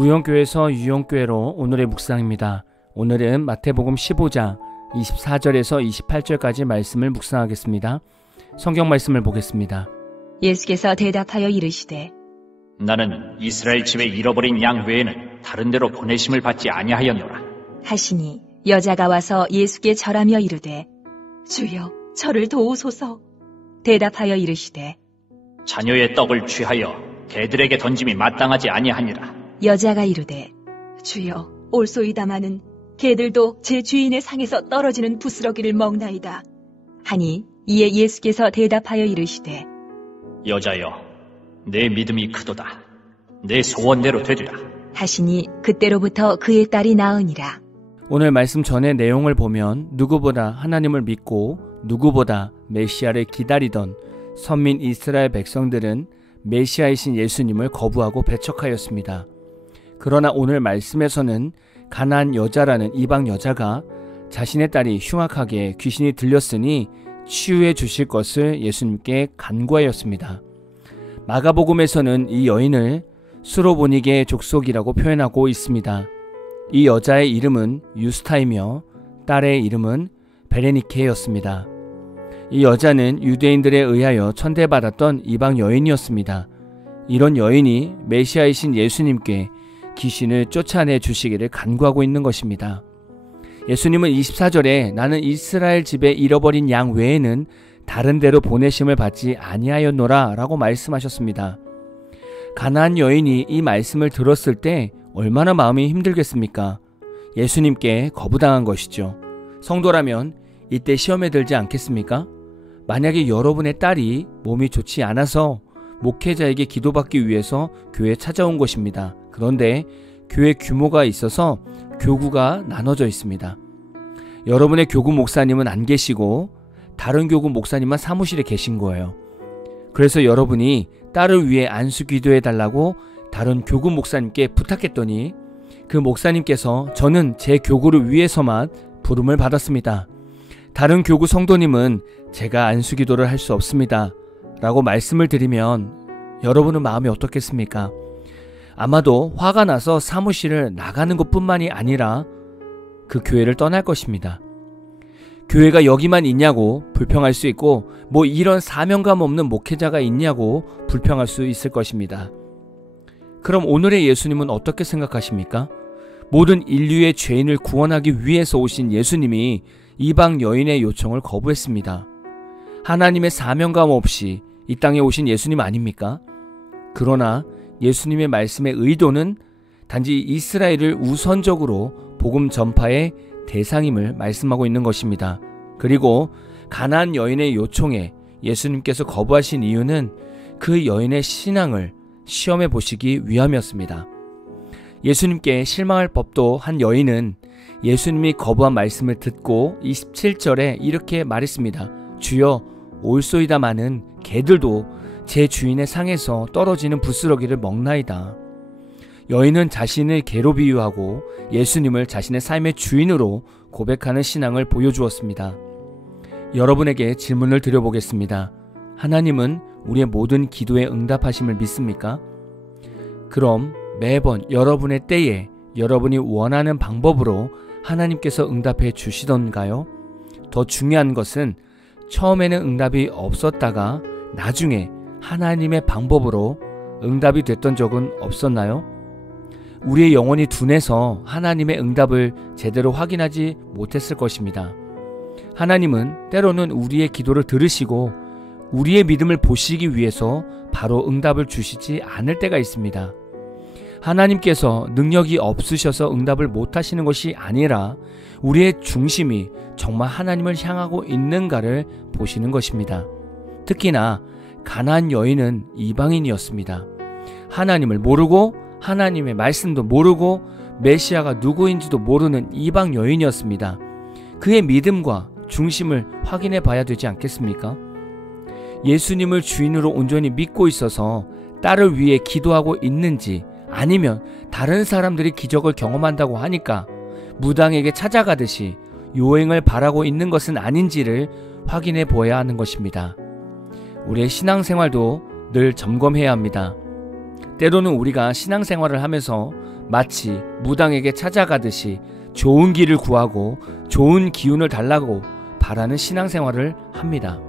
무용교회에서 유용교회로 오늘의 묵상입니다. 오늘은 마태복음 15장 24절에서 28절까지 말씀을 묵상하겠습니다. 성경 말씀을 보겠습니다. 예수께서 대답하여 이르시되 나는 이스라엘 집에 잃어버린 양 외에는 다른 데로 보내심을 받지 아니하였노라 하시니 여자가 와서 예수께 절하며 이르되 주여 저를 도우소서. 대답하여 이르시되 자녀의 떡을 취하여 개들에게 던짐이 마땅하지 아니하니라. 여자가 이르되 주여 올소이다마는 개들도 제 주인의 상에서 떨어지는 부스러기를 먹나이다 하니 이에 예수께서 대답하여 이르시되 여자여 내 믿음이 크도다. 내 소원대로 되리라 하시니 그때로부터 그의 딸이 나으니라. 오늘 말씀 전의 내용을 보면 누구보다 하나님을 믿고 누구보다 메시아를 기다리던 선민 이스라엘 백성들은 메시아이신 예수님을 거부하고 배척하였습니다. 그러나 오늘 말씀에서는 가나안 여자라는 이방 여자가 자신의 딸이 흉악하게 귀신이 들렸으니 치유해 주실 것을 예수님께 간구하였습니다. 마가복음에서는 이 여인을 수로보니게 족속이라고 표현하고 있습니다. 이 여자의 이름은 유스타이며 딸의 이름은 베레니케였습니다. 이 여자는 유대인들에 의하여 천대받았던 이방 여인이었습니다. 이런 여인이 메시아이신 예수님께 귀신을 쫓아내 주시기를 간구하고 있는 것입니다. 예수님은 24절에 나는 이스라엘 집에 잃어버린 양 외에는 다른 데로 보내심을 받지 아니하였노라 라고 말씀하셨습니다. 가나안 여인이 이 말씀을 들었을 때 얼마나 마음이 힘들겠습니까? 예수님께 거부당한 것이죠. 성도라면 이때 시험에 들지 않겠습니까? 만약에 여러분의 딸이 몸이 좋지 않아서 목회자에게 기도받기 위해서 교회에 찾아온 것입니다. 그런데 교회 규모가 있어서 교구가 나눠져 있습니다. 여러분의 교구 목사님은 안 계시고 다른 교구 목사님만 사무실에 계신 거예요. 그래서 여러분이 딸을 위해 안수 기도해 달라고 다른 교구 목사님께 부탁했더니 그 목사님께서 저는 제 교구를 위해서만 부름을 받았습니다. 다른 교구 성도님은 제가 안수 기도를 할 수 없습니다. 라고 말씀을 드리면 여러분은 마음이 어떻겠습니까? 아마도 화가 나서 사무실을 나가는 것뿐만이 아니라 그 교회를 떠날 것입니다. 교회가 여기만 있냐고 불평할 수 있고 뭐 이런 사명감 없는 목회자가 있냐고 불평할 수 있을 것입니다. 그럼 오늘의 예수님은 어떻게 생각하십니까? 모든 인류의 죄인을 구원하기 위해서 오신 예수님이 이방 여인의 요청을 거부했습니다. 하나님의 사명감 없이 이 땅에 오신 예수님 아닙니까? 그러나 예수님의 말씀의 의도는 단지 이스라엘을 우선적으로 복음 전파의 대상임을 말씀하고 있는 것입니다. 그리고 가나안 여인의 요청에 예수님께서 거부하신 이유는 그 여인의 신앙을 시험해 보시기 위함이었습니다. 예수님께 실망할 법도 한 여인은 예수님이 거부한 말씀을 듣고 27절에 이렇게 말했습니다. 주여 올소이다마는 개들도 제 주인의 상에서 떨어지는 부스러기를 먹나이다. 여인은 자신을 개로 비유하고 예수님을 자신의 삶의 주인으로 고백하는 신앙을 보여주었습니다. 여러분에게 질문을 드려보겠습니다. 하나님은 우리의 모든 기도에 응답하심을 믿습니까? 그럼 매번 여러분의 때에 여러분이 원하는 방법으로 하나님께서 응답해 주시던가요? 더 중요한 것은 처음에는 응답이 없었다가 나중에 하나님의 방법으로 응답이 됐던 적은 없었나요? 우리의 영혼이 둔해서 하나님의 응답을 제대로 확인하지 못했을 것입니다. 하나님은 때로는 우리의 기도를 들으시고 우리의 믿음을 보시기 위해서 바로 응답을 주시지 않을 때가 있습니다. 하나님께서 능력이 없으셔서 응답을 못하시는 것이 아니라 우리의 중심이 정말 하나님을 향하고 있는가를 보시는 것입니다. 특히나 가나안 여인은 이방인이었습니다. 하나님을 모르고 하나님의 말씀도 모르고 메시아가 누구인지도 모르는 이방 여인이었습니다. 그의 믿음과 중심을 확인해 봐야 되지 않겠습니까? 예수님을 주인으로 온전히 믿고 있어서 딸을 위해 기도하고 있는지 아니면 다른 사람들이 기적을 경험한다고 하니까 무당에게 찾아가듯이 요행을 바라고 있는 것은 아닌지를 확인해 보아야 하는 것입니다. 우리의 신앙생활도 늘 점검해야 합니다. 때로는 우리가 신앙생활을 하면서 마치 무당에게 찾아가듯이 좋은 길을 구하고 좋은 기운을 달라고 바라는 신앙생활을 합니다.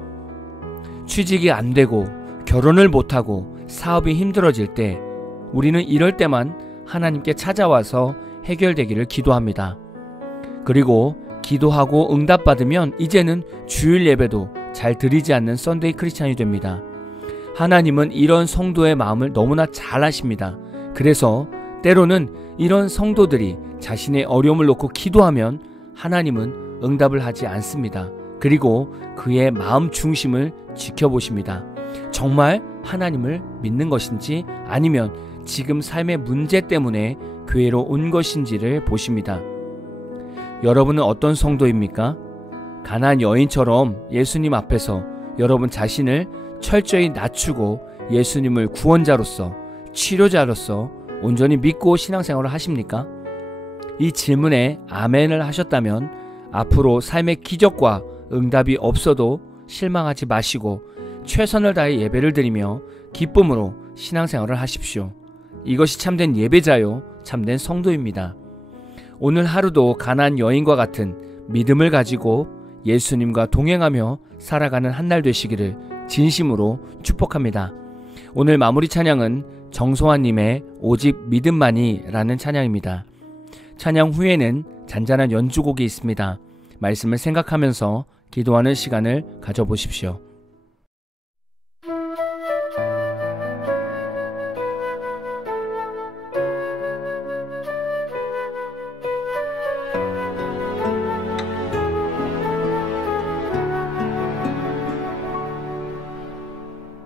취직이 안 되고 결혼을 못하고 사업이 힘들어질 때 우리는 이럴 때만 하나님께 찾아와서 해결되기를 기도합니다. 그리고 기도하고 응답받으면 이제는 주일 예배도 잘 드리지 않는 썬데이 크리스찬이 됩니다. 하나님은 이런 성도의 마음을 너무나 잘 아십니다. 그래서 때로는 이런 성도들이 자신의 어려움을 놓고 기도하면 하나님은 응답을 하지 않습니다. 그리고 그의 마음 중심을 지켜보십니다. 정말 하나님을 믿는 것인지 아니면 지금 삶의 문제 때문에 교회로 온 것인지를 보십니다. 여러분은 어떤 성도입니까? 가나안 여인처럼 예수님 앞에서 여러분 자신을 철저히 낮추고 예수님을 구원자로서 치료자로서 온전히 믿고 신앙생활을 하십니까? 이 질문에 아멘을 하셨다면 앞으로 삶의 기적과 응답이 없어도 실망하지 마시고 최선을 다해 예배를 드리며 기쁨으로 신앙생활을 하십시오. 이것이 참된 예배자요, 참된 성도입니다. 오늘 하루도 가나안 여인과 같은 믿음을 가지고 예수님과 동행하며 살아가는 한날 되시기를 진심으로 축복합니다. 오늘 마무리 찬양은 정소환님의 오직 믿음만이 라는 찬양입니다. 찬양 후에는 잔잔한 연주곡이 있습니다. 말씀을 생각하면서 기도하는 시간을 가져보십시오.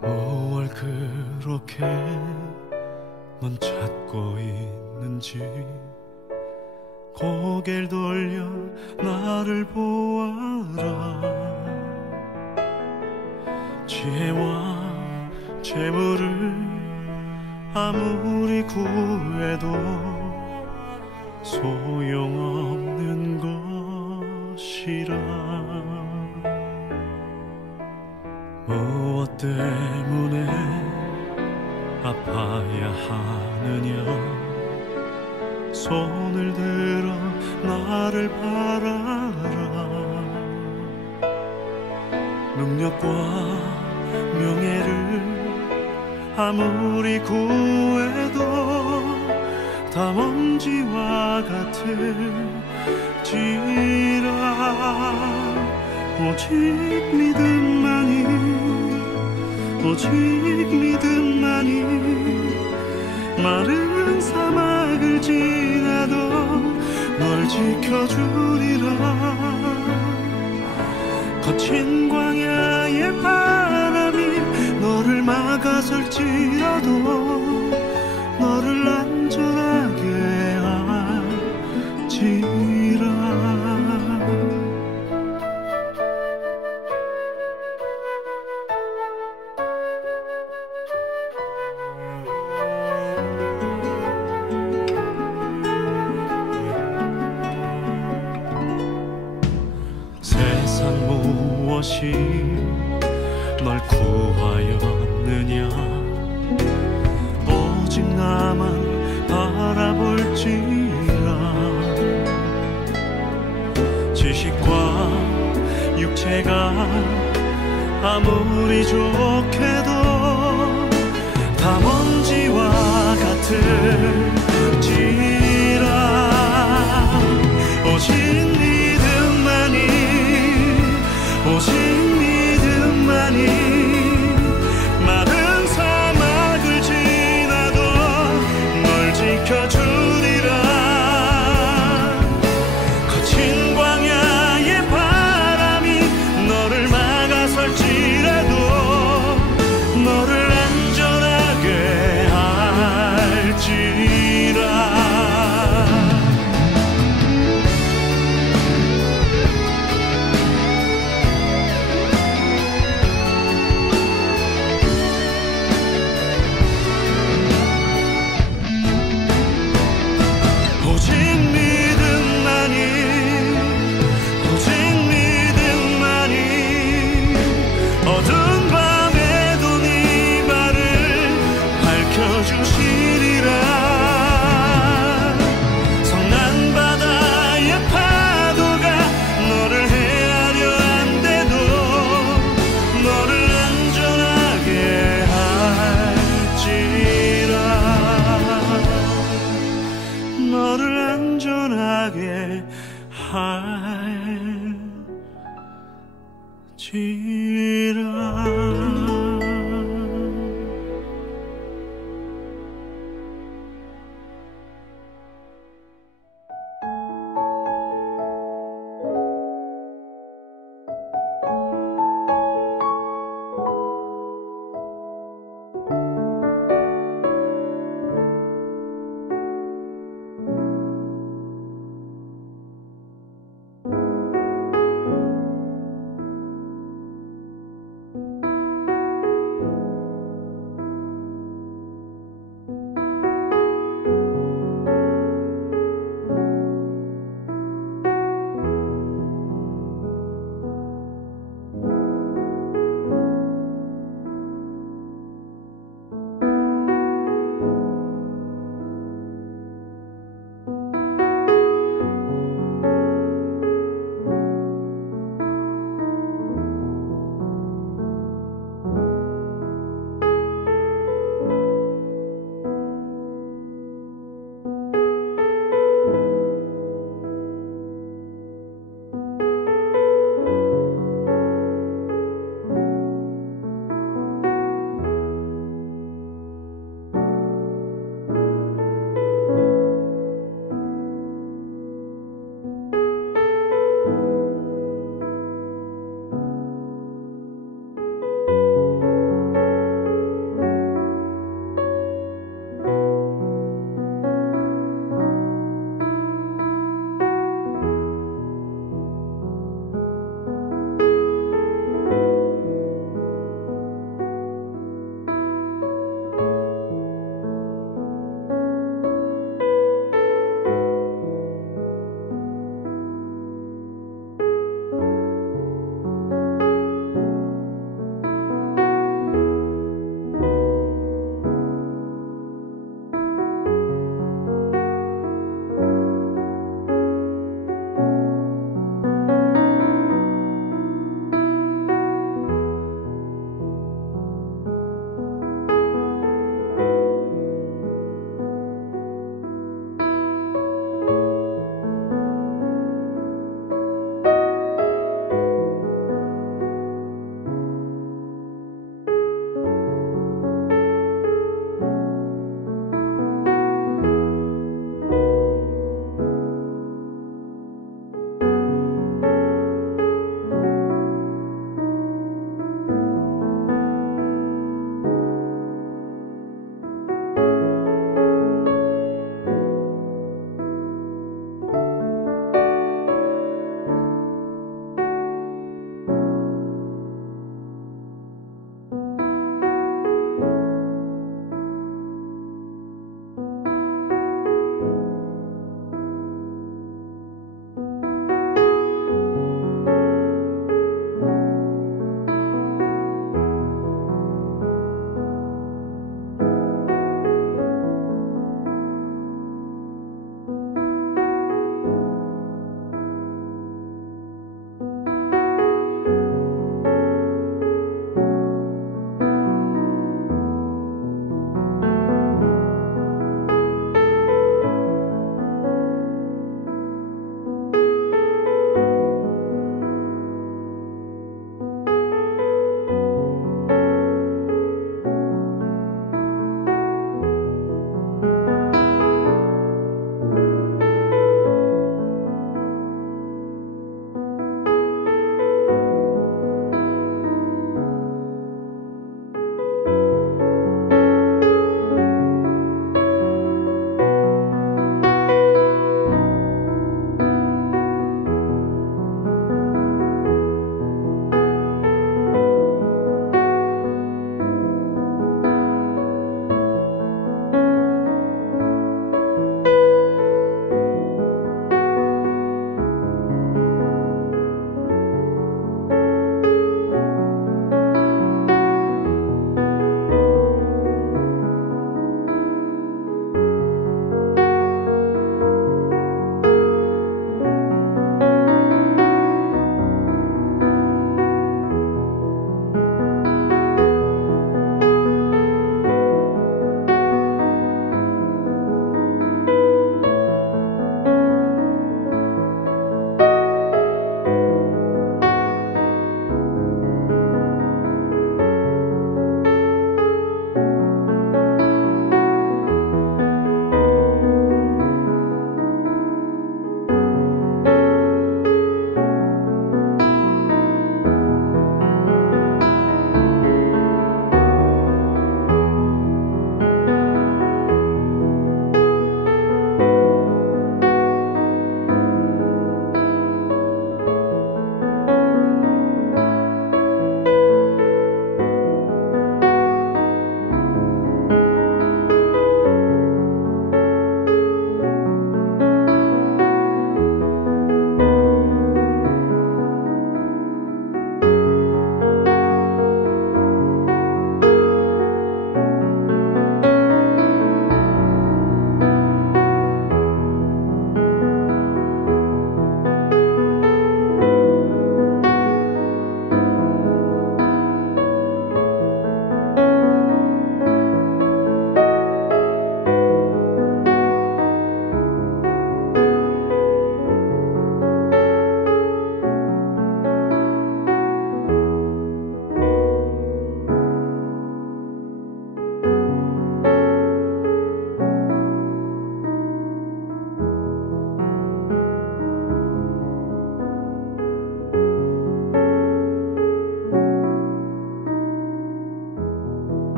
뭘 그렇게 넌 찾고 있는지 고개를 돌려 나를 보아라. 지혜와 재물을 아무리 구해도 소용없는 것이라. 무엇 때문에 아파야 하느냐. 손을 들어 나를 바라라. 능력과 명예를 아무리 구해도 다 먼지와 같을지라. 오직 믿음만이, 오직 믿음만이 마른 사막을 지나도 널 지켜주리라. 거친 광야의 바람이 너를 막아설지라도 너를 안전하게 할지라. 무엇이 널 구하였느냐. 오직 나만 바라볼지라. 지식과 육체가 아무리 좋게도 다 먼지와 같을지라. 오직 믿음만이, 오직 믿음만이 마른 사막을 지나도 널 지켜주리라. 거친 광야의 바람이 너를 막아설지라도 너를 안전하게 할지라. 지라